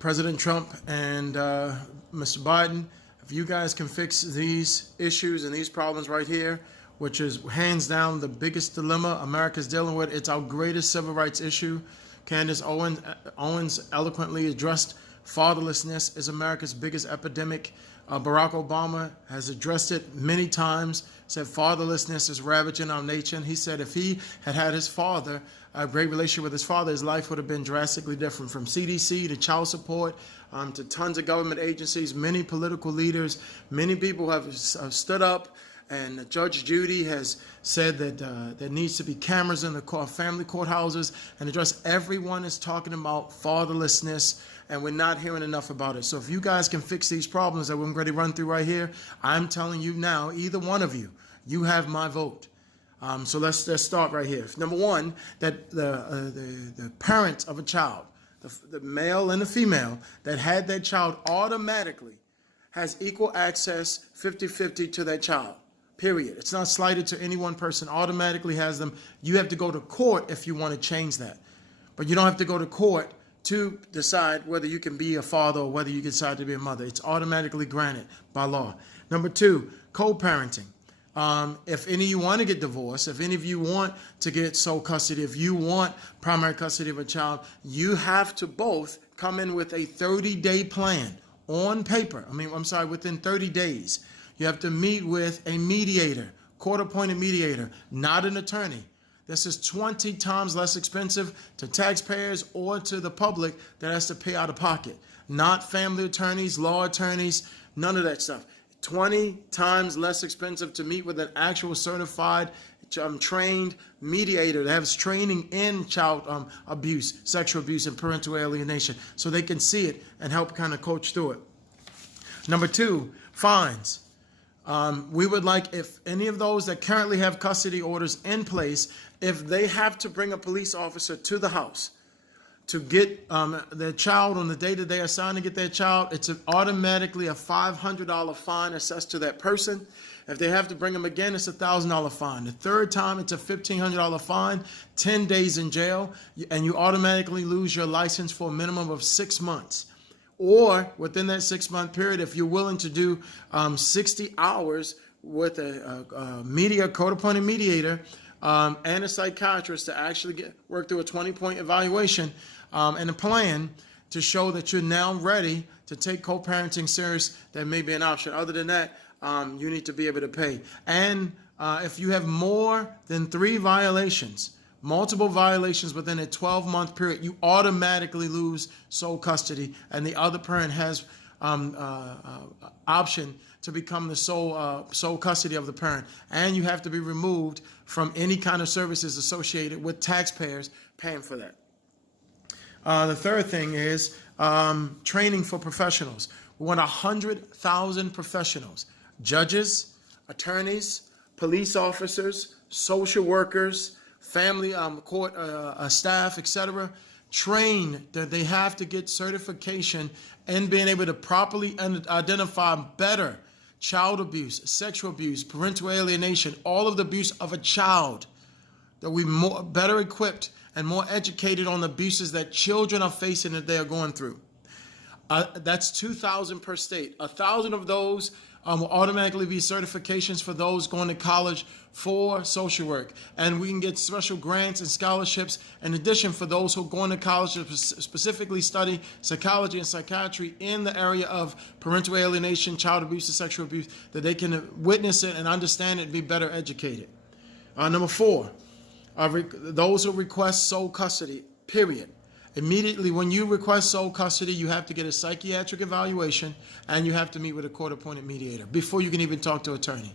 President Trump and Mr. Biden, if you guys can fix these issues and these problems right here, which is hands down the biggest dilemma America's dealing with, it's our greatest civil rights issue. Candace Owens eloquently addressed fatherlessness is America's biggest epidemic. Barack Obama has addressed it many times, said fatherlessness is ravaging our nation. He said if he had had his father, a great relationship with his father, his life would have been drastically different, from CDC to child support to tons of government agencies, many political leaders, many people have stood up. And Judge Judy has said that there needs to be cameras in the family courthouses, and address everyone is talking about fatherlessness, and we're not hearing enough about it. So if you guys can fix these problems that we're going to run through right here, I'm telling you now, either one of you, you have my vote. So let's start right here. Number one, that the parent of a child, the male and the female that had that child, automatically has equal access 50-50 to that child. Period. It's not slighted to any one person, automatically has them. You have to go to court if you want to change that. But you don't have to go to court to decide whether you can be a father or whether you decide to be a mother. It's automatically granted by law. Number two, co-parenting. If any of you want to get divorced, if any of you want to get sole custody, if you want primary custody of a child, you have to both come in with a 30-day plan on paper. Within 30 days. You have to meet with a mediator, court-appointed mediator, not an attorney. This is 20 times less expensive to taxpayers or to the public that has to pay out of pocket. Not family attorneys, law attorneys, none of that stuff. 20 times less expensive to meet with an actual certified, trained mediator that has training in child abuse, sexual abuse, and parental alienation, so they can see it and help kind of coach through it. Number two, fines. We would like, if any of those that currently have custody orders in place, if they have to bring a police officer to the house to get their child on the day that they are assigned to get their child, it's automatically a $500 fine assessed to that person. If they have to bring them again, it's a $1,000 fine. The third time, it's a $1,500 fine, 10 days in jail, and you automatically lose your license for a minimum of 6 months. Or within that 6-month period, if you're willing to do 60 hours with a court-appointed mediator and a psychiatrist to actually work through a 20-point evaluation and a plan to show that you're now ready to take co-parenting serious, that may be an option. Other than that, you need to be able to pay. And if you have more than 3 violations, multiple violations within a 12-month period, you automatically lose sole custody, and the other parent has option to become the sole custody of the parent. And you have to be removed from any kind of services associated with taxpayers paying for that. The third thing is training for professionals. We want 100,000 professionals, judges, attorneys, police officers, social workers, family court staff, etc., trained that they have to get certification in being able to properly identify better child abuse, sexual abuse, parental alienation, all of the abuse of a child, that we're better equipped and more educated on the abuses that children are facing that they are going through. That's 2,000 per state. 1,000 of those will automatically be certifications for those going to college for social work. And we can get special grants and scholarships in addition for those who are going to college to specifically study psychology and psychiatry in the area of parental alienation, child abuse, and sexual abuse, that they can witness it and understand it and be better educated. Number 4, those who request sole custody, period. Immediately when you request sole custody, you have to get a psychiatric evaluation and you have to meet with a court-appointed mediator before you can even talk to an attorney.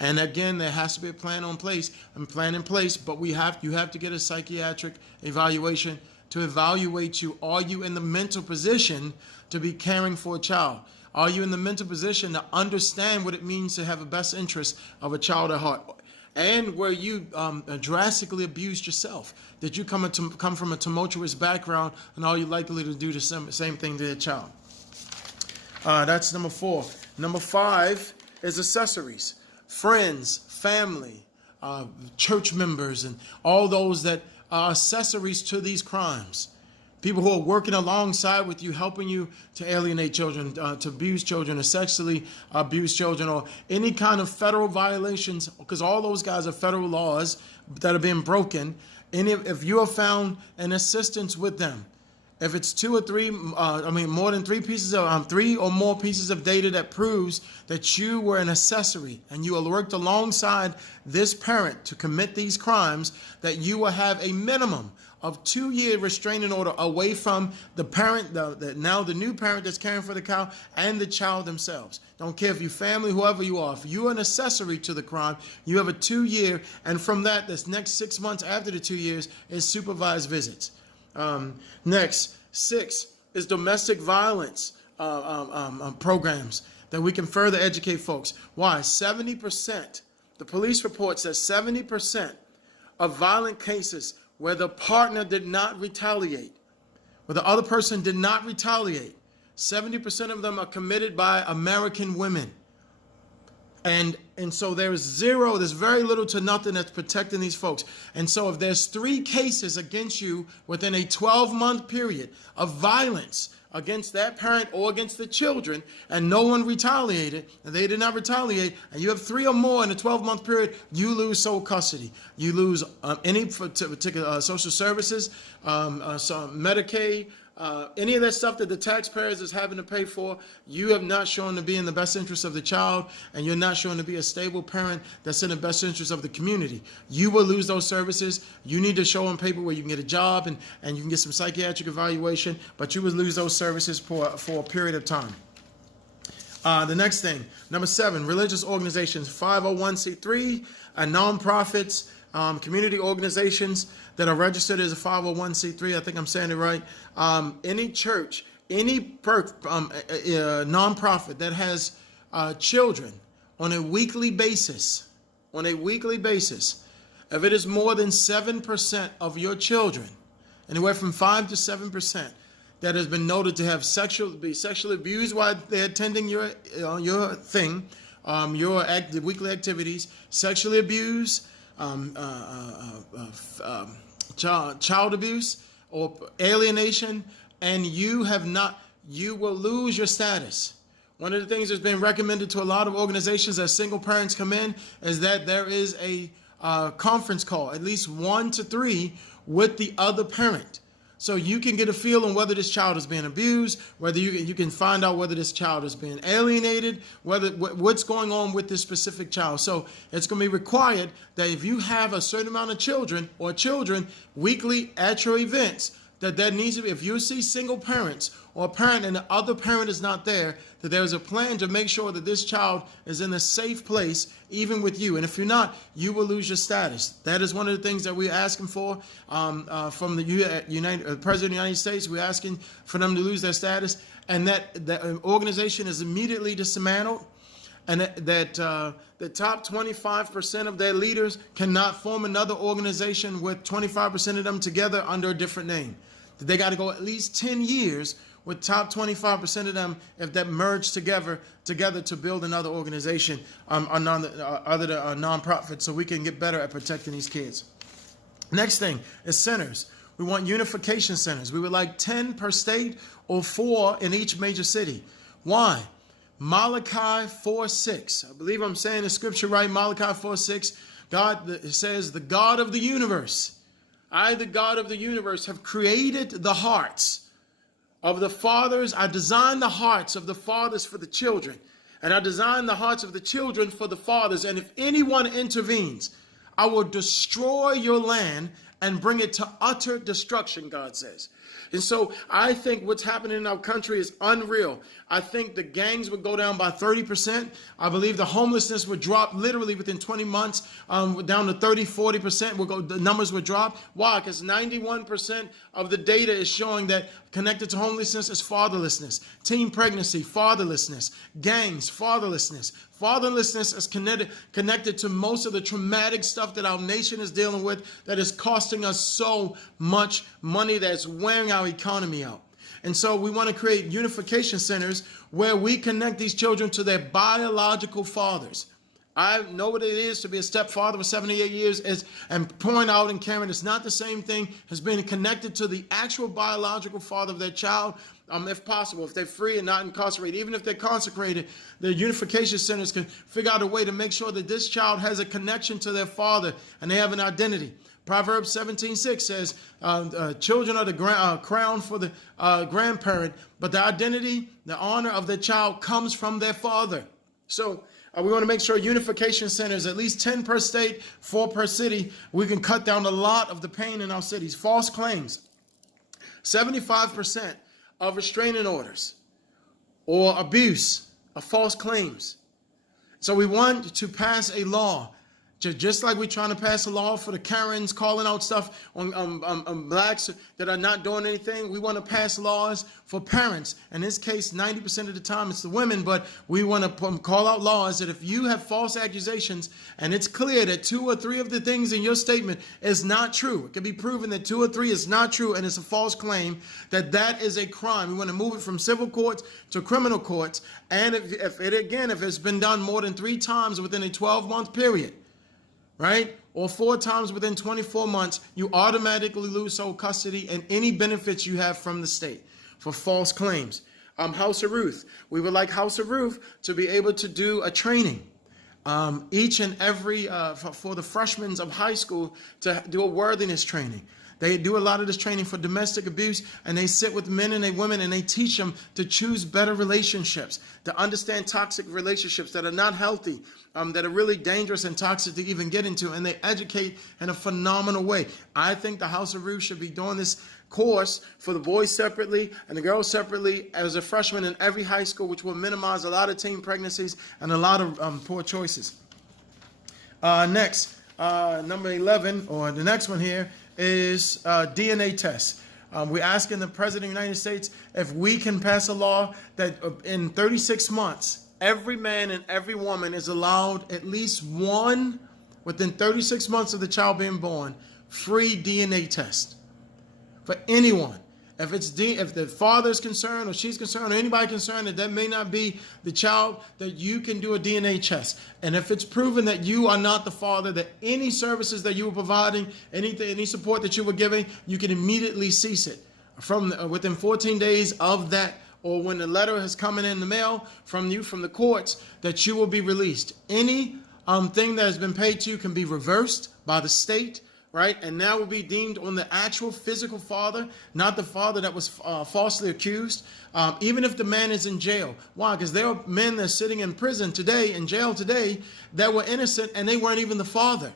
And again, there has to be a plan in place, but you have to get a psychiatric evaluation to evaluate you. Are you in the mental position to be caring for a child? Are you in the mental position to understand what it means to have a best interest of a child at heart? And where you drastically abused yourself, that you come from a tumultuous background, and are you likely to do the same thing to a child? That's number 4. Number 5 is accessories. Friends, family, church members, and all those that are accessories to these crimes. people who are working alongside with you, helping you to alienate children, to abuse children, or sexually abuse children, or any kind of federal violations, because all those guys are federal laws that are being broken. And if you are found in assistance with them, if it's two or three, more than three or more pieces of data that proves that you were an accessory and you worked alongside this parent to commit these crimes, that you will have a minimum of 2-year restraining order away from the parent, now the new parent that's caring for the child, and the child themselves. Don't care if you family, whoever you are. If you're an accessory to the crime, you have a 2-year, and from that, this next 6 months after the 2 years is supervised visits. Next, 6 is domestic violence programs that we can further educate folks. Why? 70%, the police report says 70% of violent cases where the partner did not retaliate, where the other person did not retaliate, 70% of them are committed by American women. And so there's very little to nothing that's protecting these folks. And so if there's 3 cases against you within a 12-month period of violence against that parent or against the children, and no one retaliated, and they did not retaliate, and you have 3 or more in a 12-month period, you lose sole custody. You lose any particular social services, Medicaid, any of that stuff that the taxpayers is having to pay for. You have not shown to be in the best interest of the child, and you're not shown to be a stable parent that's in the best interest of the community. You will lose those services. You need to show them paper where you can get a job and you can get some psychiatric evaluation, but you will lose those services for a period of time. The next thing, number 7, religious organizations, 501c3, and nonprofits, community organizations that are registered as a 501c3. I think I'm saying it right. Any church, any nonprofit that has children on a weekly basis, if it is more than 7% of your children, anywhere from 5 to 7%, that has been noted to have be sexually abused while they're attending your thing, your weekly activities, sexually abused, child abuse or alienation, and you will lose your status. One of the things that's been recommended to a lot of organizations as single parents come in is that there is a conference call, at least 1 to 3, with the other parent. So you can get a feel on whether this child is being abused, whether you can find out whether this child is being alienated, what's going on with this specific child. So it's going to be required that if you have a certain amount of children weekly at your events, that needs to be, if you see single parents or a parent and the other parent is not there, that there's a plan to make sure that this child is in a safe place, even with you. And if you're not, you will lose your status. That is one of the things that we're asking for from the President of the United States. We're asking for them to lose their status, and that organization is immediately dismantled, and that the top 25% of their leaders cannot form another organization with 25% of them together under a different name. They got to go at least 10 years with top 25% of them if that merge together to build another organization other than a nonprofit, so we can get better at protecting these kids. Next thing is centers. We want unification centers. We would like 10 per state or 4 in each major city. Why? Malachi 4:6. I believe I'm saying the scripture right. Malachi 4:6. God says, the God of the universe, I, the God of the universe, have created the hearts of the fathers. I designed the hearts of the fathers for the children, and I designed the hearts of the children for the fathers. And if anyone intervenes, I will destroy your land and bring it to utter destruction, God says. And so I think what's happening in our country is unreal. I think the gangs would go down by 30%. I believe the homelessness would drop literally within 20 months down to 30, 40%. The numbers would drop. Why? Because 91% of the data is showing that connected to homelessness is fatherlessness, teen pregnancy, fatherlessness, gangs, fatherlessness. Fatherlessness is connected to most of the traumatic stuff that our nation is dealing with that is costing us so much money, that's wearing our economy out. And so we want to create unification centers where we connect these children to their biological fathers. I know what it is to be a stepfather for 78 years and pouring out and caring. It's not the same thing as being connected to the actual biological father of their child, if possible, if they're free and not incarcerated. Even if they're consecrated, the unification centers can figure out a way to make sure that this child has a connection to their father and they have an identity. Proverbs 17:6 says, children are the crown for the grandparent, but the identity, the honor of the child comes from their father. So we want to make sure unification centers, at least 10 per state, 4 per city. We can cut down a lot of the pain in our cities. False claims. 75% of restraining orders or abuse are false claims. So we want to pass a law, just like we're trying to pass a law for the Karens calling out stuff on blacks that are not doing anything. We want to pass laws for parents. In this case, 90% of the time it's the women, but we want to call out laws that if you have false accusations and it's clear that 2 or 3 of the things in your statement is not true, it can be proven that 2 or 3 is not true and it's a false claim, that is a crime. We want to move it from civil courts to criminal courts. And if it's been done more than 3 times within a 12-month period, right? Or 4 times within 24 months, you automatically lose sole custody and any benefits you have from the state for false claims. House of Ruth. We would like House of Ruth to be able to do a training each and every, for the freshmen of high school to do a worthiness training. They do a lot of this training for domestic abuse, and they sit with men and women and they teach them to choose better relationships, to understand toxic relationships that are not healthy, that are really dangerous and toxic to even get into, and they educate in a phenomenal way. I think the House of Ruth should be doing this course for the boys separately and the girls separately as a freshman in every high school, which will minimize a lot of teen pregnancies and a lot of poor choices. Next, number 11, or the next one here, is DNA tests. We're asking the President of the United States if we can pass a law that in 36 months, every man and every woman is allowed at least one, within 36 months of the child being born, free DNA test for anyone. If the father is concerned or she's concerned or anybody concerned that may not be the child, that you can do a DNA test. And if it's proven that you are not the father, that any services that you were providing, any support that you were giving, you can immediately cease it within 14 days of that, or when the letter has come in the mail from you, from the courts, that you will be released. Any thing that has been paid to you can be reversed by the state, right? And now will be deemed on the actual physical father, not the father that was falsely accused, even if the man is in jail. Why? Because there are men that are sitting in prison today, in jail today, that were innocent and they weren't even the father,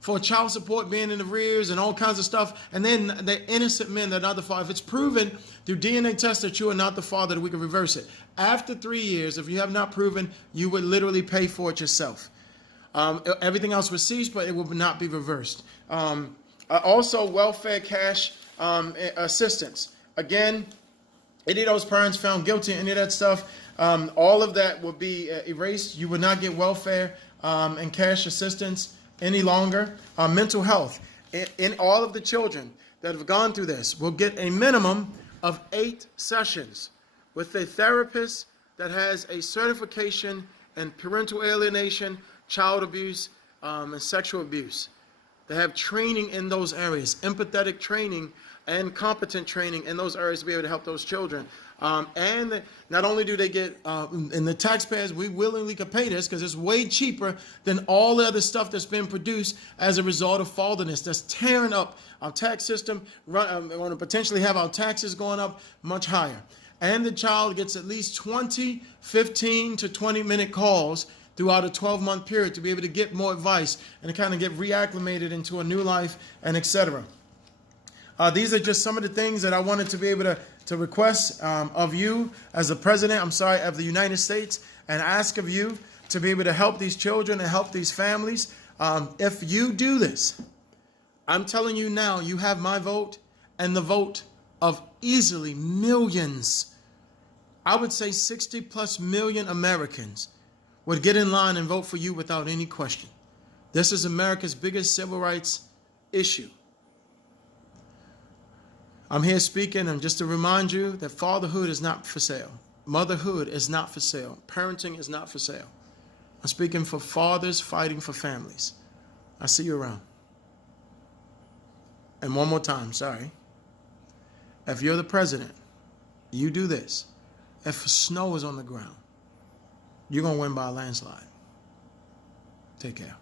for child support being in arrears and all kinds of stuff. And then they're innocent men that are not the father. If it's proven through DNA tests that you are not the father, that we can reverse it. After 3 years, if you have not proven, you would literally pay for it yourself. Everything else was seized, but it will not be reversed. Also, welfare cash assistance. Again, any of those parents found guilty of any of that stuff, all of that will be erased. You will not get welfare and cash assistance any longer. Mental health. In all of the children that have gone through this will get a minimum of 8 sessions with a therapist that has a certification in parental alienation, child abuse, and sexual abuse. They have training in those areas, empathetic training and competent training in those areas to be able to help those children. And not only do they get, and the taxpayers, we willingly could pay this because it's way cheaper than all the other stuff that's been produced as a result of faultiness that's tearing up our tax system. We want to potentially have our taxes going up much higher. And the child gets at least 20, 15 to 20-minute calls throughout a 12-month period to be able to get more advice and to kind of get reacclimated into a new life, and etc. These are just some of the things that I wanted to be able to request of you as the President, of the United States, and ask of you to be able to help these children and help these families. If you do this, I'm telling you now, you have my vote and the vote of easily millions. I would say 60+ million Americans would get in line and vote for you without any question. This is America's biggest civil rights issue. I'm here speaking, and just to remind you that fatherhood is not for sale. Motherhood is not for sale. Parenting is not for sale. I'm speaking for fathers fighting for families. I see you around. And one more time, sorry. If you're the president, you do this. If snow is on the ground, you're going to win by a landslide. Take care.